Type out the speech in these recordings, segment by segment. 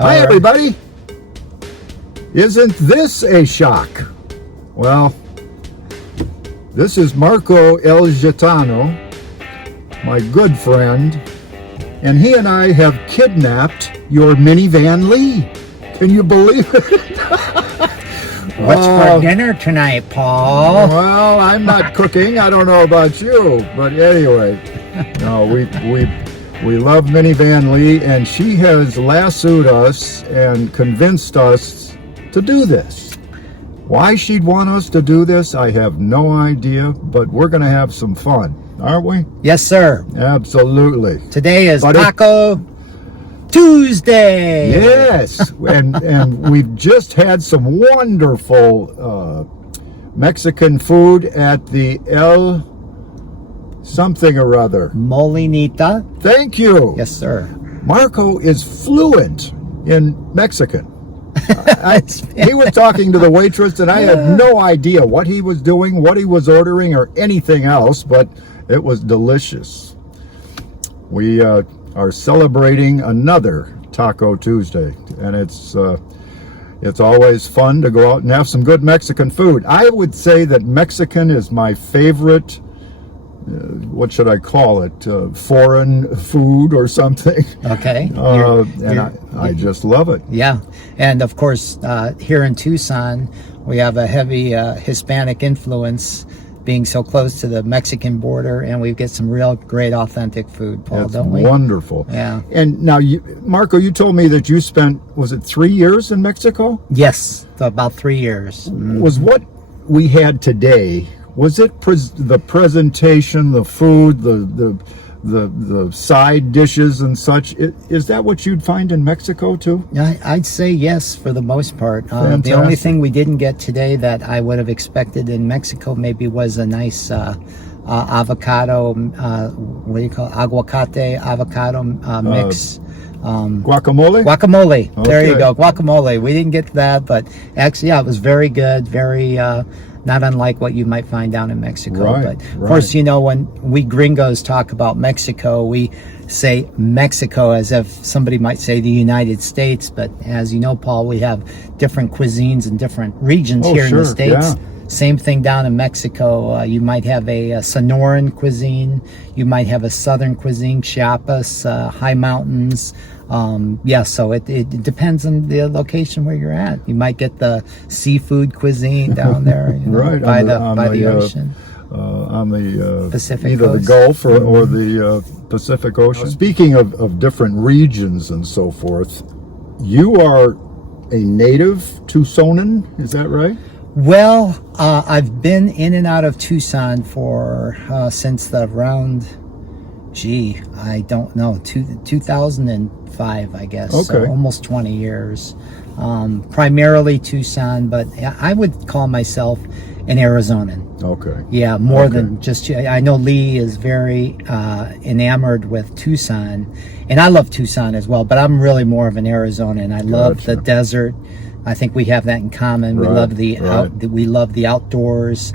Hi, everybody. Isn't this a shock? Well, this is Marco El Gitano, my good friend, and he and I have kidnapped your Minivan Lee. Can you believe it? What's for dinner tonight, Paul? Well, I'm not cooking. I don't know about you, but anyway, no, we love Minivan Lee, and she has lassoed us and convinced us to do this. Why she'd want us to do this, I have no idea, but we're going to have some fun, aren't we? Yes, sir. Absolutely. Today is Taco Tuesday. Yes, and we've just had some wonderful Mexican food at the El something or other. Molinita. Thank you. Yes, sir. Marco is fluent in Mexican. He was talking to the waitress, and I had no idea what he was doing, what he was ordering, or anything else, but it was delicious. We are celebrating another Taco Tuesday, and it's always fun to go out and have some good Mexican food. I would say that Mexican is my favorite, what should I call it, foreign food or something. Okay. I just love it. Yeah. And of course, here in Tucson, we have a heavy Hispanic influence, being so close to the Mexican border, and we get some real great authentic food, Paul, That's don't we? Wonderful. Yeah. And now, Marco, you told me that you spent, was it 3 years in Mexico? Yes, about 3 years. Was what we had today, was it the presentation, the food, the side dishes and such? Is that what you'd find in Mexico too? I'd say yes, for the most part. The only thing we didn't get today that I would have expected in Mexico maybe was a nice avocado, what do you call it? Aguacate avocado mix. Guacamole? Guacamole. Okay. There you go. Guacamole. We didn't get that, but actually, yeah, it was very good. Very, not unlike what you might find down in Mexico. Right, but of course, you know, when we gringos talk about Mexico, we say Mexico as if somebody might say the United States. But as you know, Paul, we have different cuisines in different regions here in the States. Yeah. Same thing down in Mexico. You might have a Sonoran cuisine. You might have a Southern cuisine, Chiapas, high mountains. So it depends on the location where you're at. You might get the seafood cuisine down there, right, by the ocean. On the Pacific either coast. the Gulf or the Pacific Ocean. Speaking of different regions and so forth, you are a native Tucsonan, is that right? Well, I've been in and out of Tucson for since around, I don't know, 2005, I guess. Okay. So almost 20 years. Primarily Tucson, but I would call myself an Arizonan. Okay. Yeah, more than just, I know Lee is very enamored with Tucson, and I love Tucson as well, but I'm really more of an Arizonan. I love the desert. I think we have that in common. We love we love the outdoors.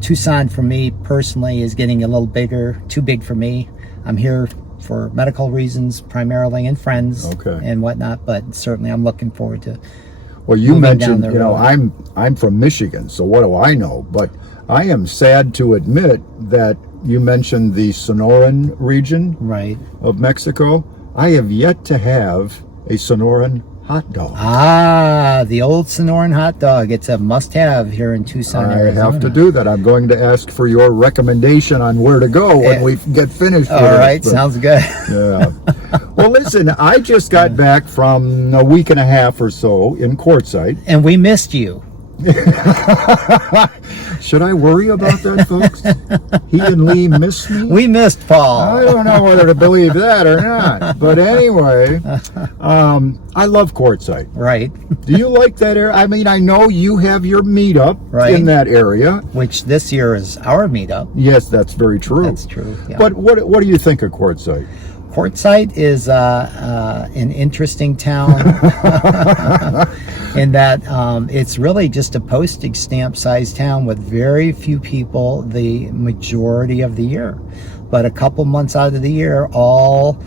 Tucson, for me personally, is getting a little bigger, too big for me. I'm here for medical reasons primarily, and friends and whatnot, but certainly I'm looking forward to. Well, you mentioned, I'm from Michigan, so what do I know? But I am sad to admit that you mentioned the Sonoran region of Mexico. I have yet to have a Sonoran hot dog. The old Sonoran hot dog. It's a must-have here in Tucson, Arizona. I have to do that. I'm going to ask for your recommendation on where to go when we get finished with All right, sounds good. Yeah. Well, listen, I just got back from a week and a half or so in Quartzsite. And we missed you. Should I worry about that, folks? He and Lee missed me? We missed Paul. I don't know whether to believe that or not. But anyway, I love Quartzsite. Right. Do you like that area? I mean, I know you have your meetup in that area. Which this year is our meetup. Yes, that's very true. That's true. Yeah. But what do you think of Quartzsite? Quartzsite is an interesting town in that it's really just a postage stamp sized town with very few people the majority of the year. But a couple months out of the year, all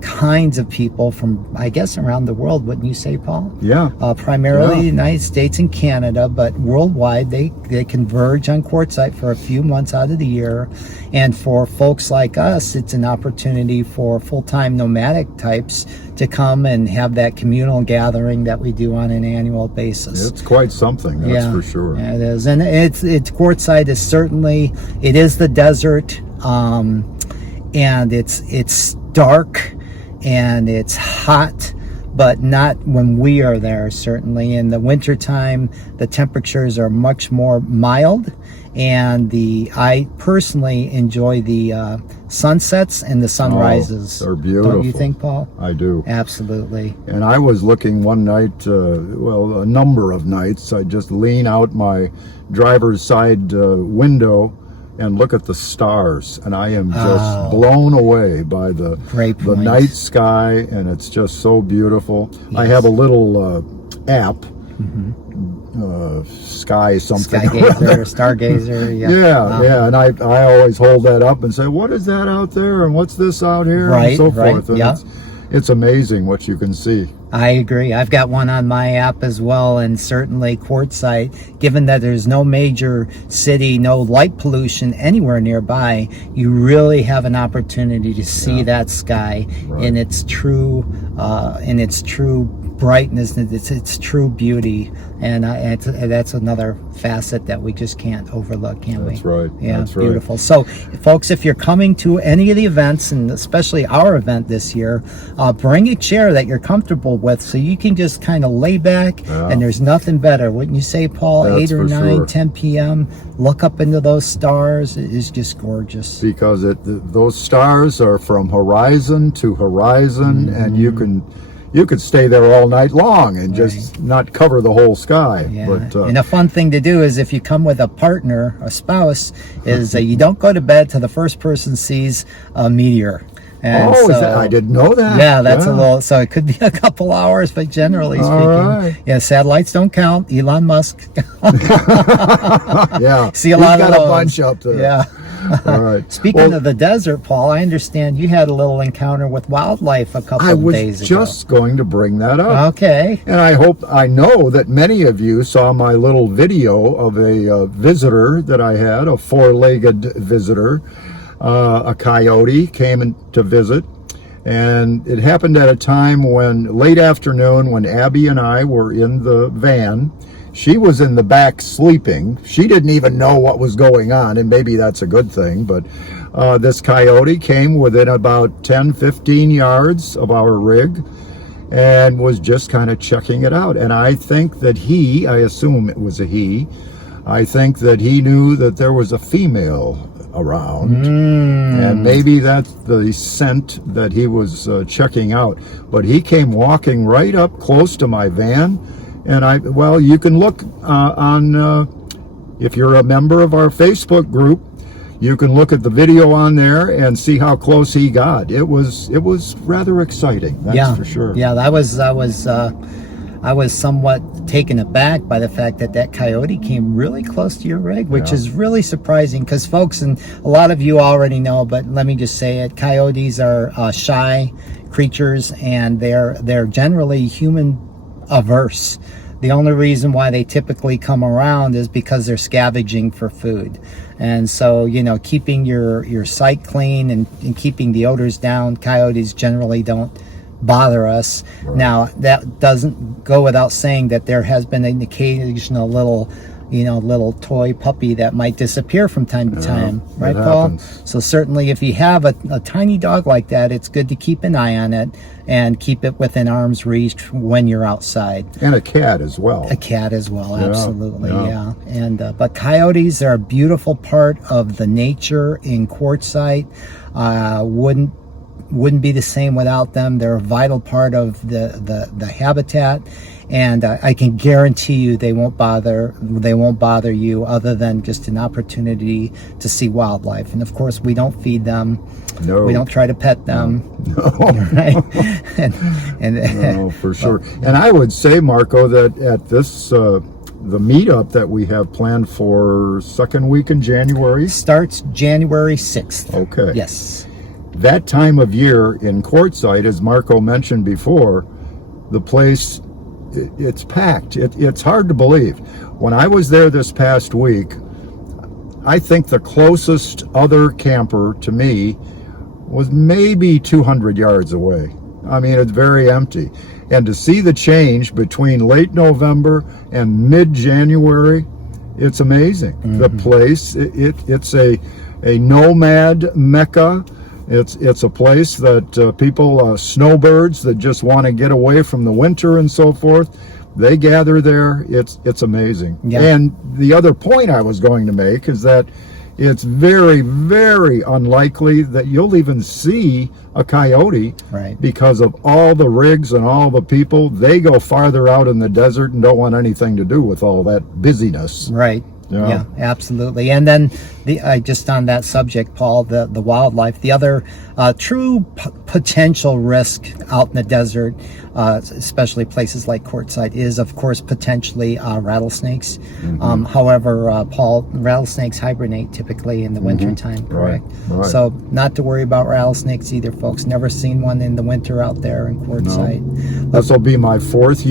kinds of people from, I guess, around the world, wouldn't you say, Paul? Yeah. Primarily Yeah. the United States and Canada, but worldwide they converge on Quartzsite for a few months out of the year. And for folks like us, it's an opportunity for full-time nomadic types to come and have that communal gathering that we do on an annual basis. It's quite something, that's for sure. Yeah, it is. And it's Quartzsite is certainly, it is the desert, and it's dark and it's hot, but not when we are there, certainly. In the wintertime, the temperatures are much more mild, and I personally enjoy the sunsets and the sunrises. Oh, they're beautiful. Don't you think, Paul? I do. Absolutely. And I was looking one night, well, a number of nights, I just lean out my driver's side window and look at the stars, and I am just blown away by the night sky, and it's just so beautiful. Yes. I have a little app, sky something, stargazer, yeah, and I always hold that up and say, what is that out there, and what's this out here, and so forth. And it's amazing what you can see. I agree. I've got one on my app as well, and certainly Quartzsite, given that there's no major city, no light pollution anywhere nearby, you really have an opportunity to see that sky in its true brightness, and its true beauty, and that's another facet that we just can't overlook, can we? That's right. Yeah, that's beautiful. Right. So, folks, if you're coming to any of the events, and especially our event this year, bring a chair that you're comfortable with, so you can just kind of lay back, and there's nothing better, wouldn't you say, Paul? That's 8 or 9, sure. 10 p.m. Look up into those stars. It is just gorgeous. Because those stars are from horizon to horizon, and you could stay there all night long and just not cover the whole sky. Yeah. But, and a fun thing to do is, if you come with a partner, a spouse, is you don't go to bed till the first person sees a meteor. And I didn't know that. Yeah, that's a little, so it could be a couple hours, but generally speaking, satellites don't count. Elon Musk. See a lot of those. Got a bunch up there. Yeah. All right. Speaking of the desert, Paul, I understand you had a little encounter with wildlife a couple of days ago. I was just going to bring that up. Okay. And I know that many of you saw my little video of a visitor that I had, a four-legged visitor. A coyote came in to visit, and it happened at a time late afternoon, when Abby and I were in the van. She was in the back sleeping. She didn't even know what was going on, and maybe that's a good thing, but this coyote came within about 10-15 yards of our rig and was just kind of checking it out. And I think that I assume it was a he, I think that he knew that there was a female around, and maybe that's the scent that he was checking out. But he came walking right up close to my van, and you can look on if you're a member of our Facebook group, you can look at the video on there and see how close he got. It was rather exciting, that's for sure. Yeah, I was somewhat taken aback by the fact that coyote came really close to your rig, which is really surprising, because folks, and a lot of you already know, but let me just say it, coyotes are shy creatures, and they're generally human averse. The only reason why they typically come around is because they're scavenging for food. And so, keeping your site clean and keeping the odors down, coyotes generally don't bother us. Right. Now, that doesn't go without saying that there has been an occasional little toy puppy that might disappear from time to time, right, Paul? Happens. So certainly, if you have a tiny dog like that, it's good to keep an eye on it and keep it within arm's reach when you're outside. And a cat as well. Absolutely, yeah. And but coyotes are a beautiful part of the nature in Quartzsite. Wouldn't be the same without them. They're a vital part of the habitat, and I can guarantee you they won't bother you, other than just an opportunity to see wildlife. And of course, we don't feed them. No. We don't try to pet them. No. Right? No, for sure. And I would say, Marco, that at this the meetup that we have planned for second week in January starts January 6th. Okay. Yes. that time of year in Quartzsite, as Marco mentioned before, the place, it's packed. It's hard to believe. When I was there this past week, I think the closest other camper to me was maybe 200 yards away. I mean, it's very empty. And to see the change between late November and mid-January, it's amazing. The place, it's a nomad mecca. It's a place that people, snowbirds that just want to get away from the winter and so forth, they gather there. It's amazing. Yeah. And the other point I was going to make is that it's very, very unlikely that you'll even see a coyote, right, because of all the rigs and all the people. They go farther out in the desert and don't want anything to do with all that busyness. Right. Yeah, absolutely. And then just on that subject, Paul, the wildlife, the other true potential risk out in the desert, especially places like Quartzsite, is of course potentially rattlesnakes. However, Paul, rattlesnakes hibernate typically in the winter time, correct? Right. So not to worry about rattlesnakes either, folks. Never seen one in the winter out there in Quartzsite. No. This will be my fourth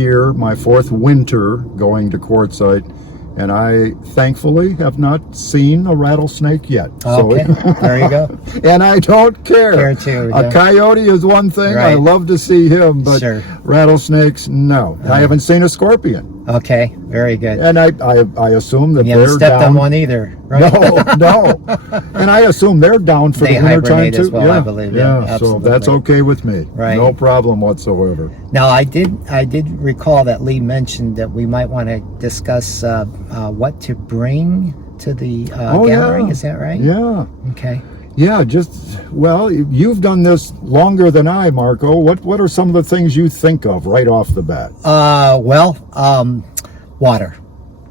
winter going to Quartzsite. And I thankfully have not seen a rattlesnake yet. Okay, so, there you go. And I don't care. A coyote is one thing. Right. I love to see him, but rattlesnakes, no. I haven't seen a scorpion. Okay, very good. And I assume that you haven't stepped on one either, right? No. And I assume they're down for the winter time too. As well, I believe. Yeah, so that's okay with me. Right. No problem whatsoever. Now, I did recall that Lee mentioned that we might want to discuss what to bring to the gathering. Yeah. Is that right? Yeah. Okay. Yeah, well, you've done this longer than I, Marco. What are some of the things you think of right off the bat? Water.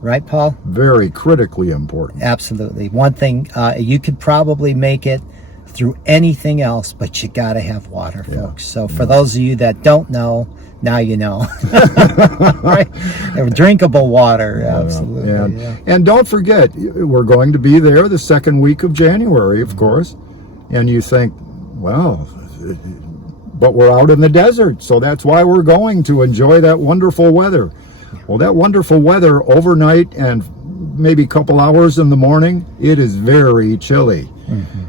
Right, Paul? Very critically important. Absolutely. One thing, you could probably make it through anything else, but you got to have water, folks. So for those of you that don't know, now you know. Right? Drinkable water, absolutely. And don't forget, we're going to be there the second week of January, of course. And you think, well, but we're out in the desert, so that's why we're going, to enjoy that wonderful weather. Well, that wonderful weather overnight and maybe a couple hours in the morning, it is very chilly.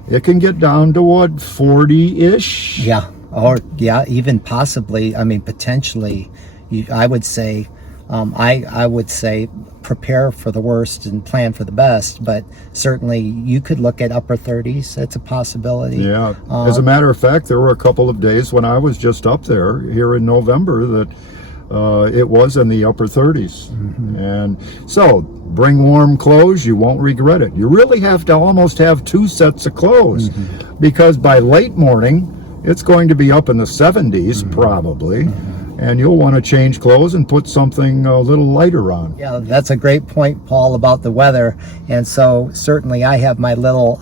It can get down to 40-ish? Yeah. Or even possibly, I mean, potentially, I would say prepare for the worst and plan for the best, but certainly you could look at upper 30s. That's a possibility. Yeah. As a matter of fact, there were a couple of days when I was just up there here in November that it was in the upper 30s. And so bring warm clothes. You won't regret it. You really have to almost have two sets of clothes, because by late morning, it's going to be up in the 70s probably, and you'll want to change clothes and put something a little lighter on. Yeah, that's a great point, Paul, about the weather. And so certainly I have my little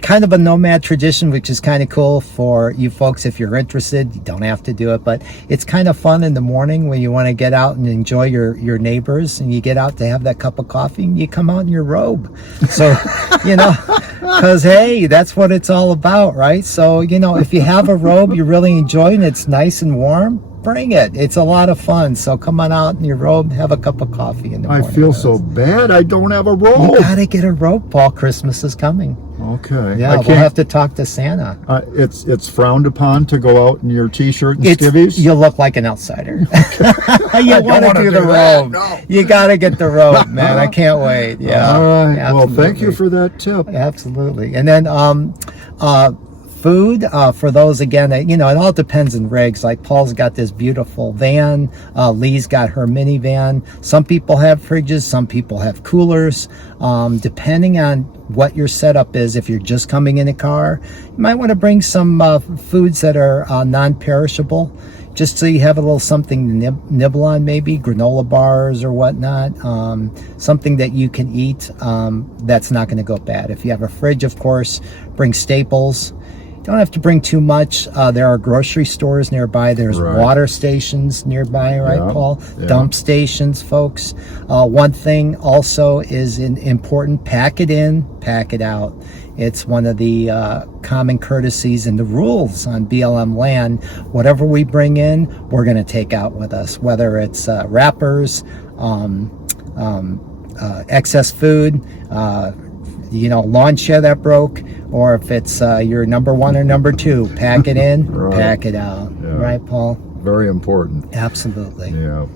kind of a nomad tradition, which is kind of cool for you folks. If you're interested, you don't have to do it, but it's kind of fun in the morning when you want to get out and enjoy your neighbors, and you get out to have that cup of coffee and you come out in your robe. So, because hey, that's what it's all about, right? So, if you have a robe you really enjoy and it's nice and warm, bring it. It's a lot of fun. So come on out in your robe, have a cup of coffee in the morning. I feel so bad. I don't have a robe. You gotta get a robe, Paul. Christmas is coming. Okay. Yeah, we'll have to talk to Santa. It's frowned upon to go out in your t-shirt and skivvies? You'll look like an outsider. You want to do the robe. No. You gotta get the robe, man. I can't wait. Yeah. All right. Absolutely. Well, thank you for that tip. Absolutely. And then food for those, again, it all depends on rigs. Like Paul's got this beautiful van, Lee's got her minivan. Some people have fridges, some people have coolers. Depending on what your setup is, if you're just coming in a car, you might want to bring some foods that are non-perishable, just so you have a little something to nibble on, maybe granola bars or whatnot, something that you can eat that's not going to go bad. If you have a fridge, of course, bring staples. Don't have to bring too much. There are grocery stores nearby. There's water stations nearby, right, Paul? Dump stations, folks. One thing also is important: pack it in, pack it out. It's one of the common courtesies and the rules on BLM land. Whatever we bring in, we're going to take out with us, whether it's wrappers, excess food, lawn chair that broke, or if it's your number one or number two, pack it in, Right. pack it out. Yeah. Right, Paul? Very important. Absolutely. Yeah.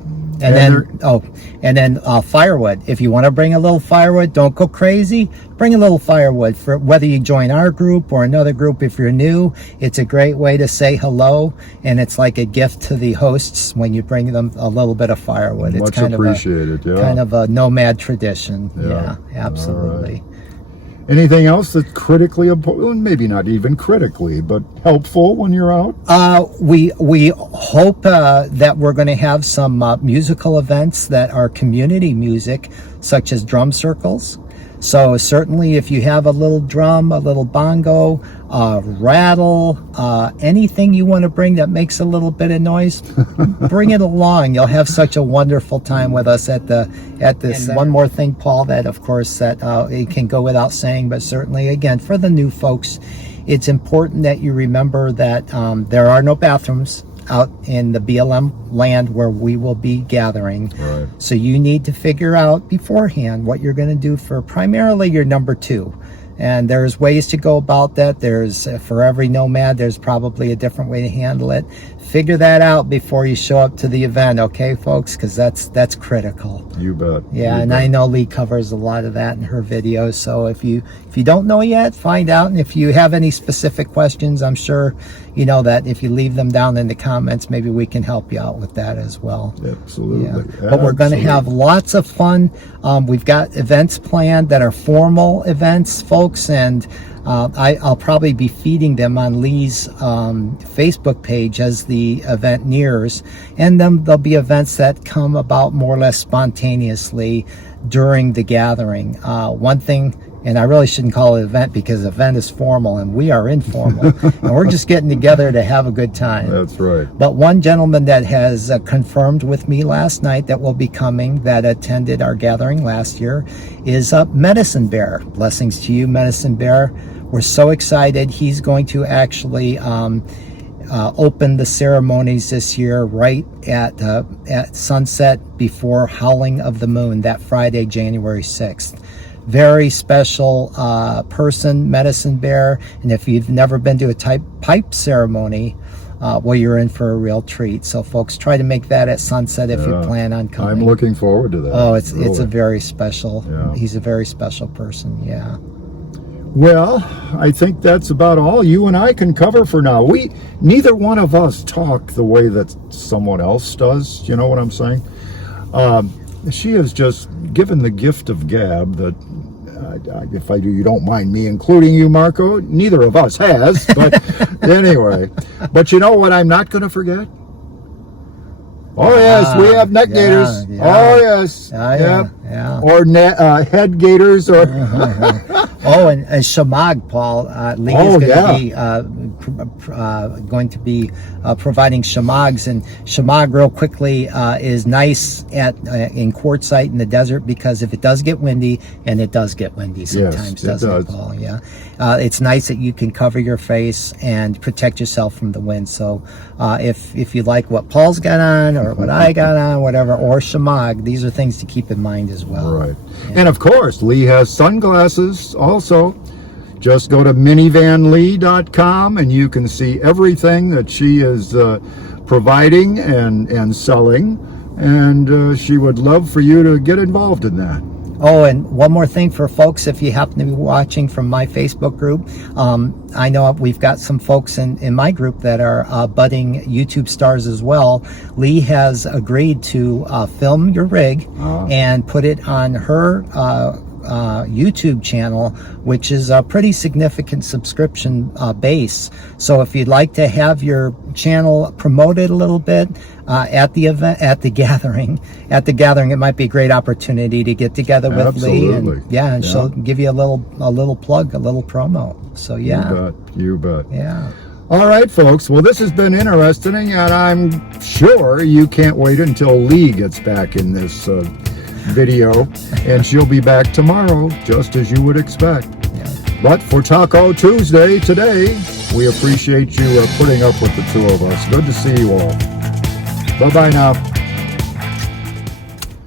And then firewood. If you want to bring a little firewood, don't go crazy. Bring a little firewood for whether you join our group or another group. If you're new, it's a great way to say hello, and it's like a gift to the hosts when you bring them a little bit of firewood. It's Much appreciated. kind of a nomad tradition. Yeah. Yeah, absolutely. Anything else that's critically important? Maybe not even critically, but helpful when you're out? We hope that we're going to have some musical events that are community music, such as drum circles. So certainly if you have a little drum, a little bongo, rattle, anything you want to bring that makes a little bit of noise, bring it along. You'll have such a wonderful time with us at this. One more thing, Paul, that of course that it can go without saying, but certainly again for the new folks, it's important that you remember that there are no bathrooms out in the BLM land where we will be gathering. Right. So you need to figure out beforehand what you're going to do for primarily your number two. And there's ways to go about that. There's for every nomad, there's probably a different way to handle it. Figure that out before you show up to the event, okay, folks? Because that's critical. You bet. Yeah, you and bet. I know Lee covers a lot of that in her videos. So if you don't know yet, find out. And if you have any specific questions, I'm sure you know that if you leave them down in the comments, maybe we can help you out with that as well. Absolutely. Yeah. But we're going to have lots of fun. We've got events planned that are formal events, folks, and I'll probably be feeding them on Lee's Facebook page as the event nears, and then there'll be events that come about more or less spontaneously during the gathering. One thing, and I really shouldn't call it an event because event is formal and we are informal, and we're just getting together to have a good time. That's right. But one gentleman that has confirmed with me last night that will be coming, that attended our gathering last year, is Medicine Bear. Blessings to you, Medicine Bear. We're so excited. He's going to actually open the ceremonies this year right at sunset before Howling of the Moon, that Friday, January 6th. Very special person, Medicine Bear. And if you've never been to a pipe ceremony, well, you're in for a real treat. So folks, try to make that at sunset if you plan on coming. I'm looking forward to that. Oh, it's really. a very special, Yeah. He's a very special person, yeah. Well, I think that's about all you and I can cover for now. Neither one of us talk the way that someone else does. You know what I'm saying? She has just given the gift of gab that, if you don't mind me including you, Marco, neither of us has. But anyway, but you know what I'm not going to forget? Oh yes, we have neck gaiters. Yeah. Oh yes, Yeah. or head gaiters, or Oh, and Shamag, Paul. Lee is going to be providing shamags, and shamag, real quickly, is nice in Quartzsite in the desert, because if it does get windy, and it does get windy sometimes, yes, doesn't it, Paul? Yeah. It's nice that you can cover your face and protect yourself from the wind. So if you like what Paul's got on, or what I got on, whatever, or shamag, these are things to keep in mind as well. right. Yeah. And of course, Lee has sunglasses also. Just go to minivanlee.com and you can see everything that she is providing and selling, and she would love for you to get involved in that. Oh, and one more thing for folks, if you happen to be watching from my Facebook group, I know we've got some folks in my group that are budding YouTube stars as well. Lee has agreed to film your rig and put it on her YouTube channel, which is a pretty significant subscription base. So if you'd like to have your channel promoted a little bit at the event, at the gathering, it might be a great opportunity to get together with Absolutely. Lee, and she'll give you a little plug, a little promo. So yeah, you bet. Yeah. All right, folks. Well, this has been interesting, and I'm sure you can't wait until Lee gets back in this video, and she'll be back tomorrow, just as you would expect. Yeah. But for Taco Tuesday today, we appreciate you putting up with the two of us. Good to see you all. Bye-bye now.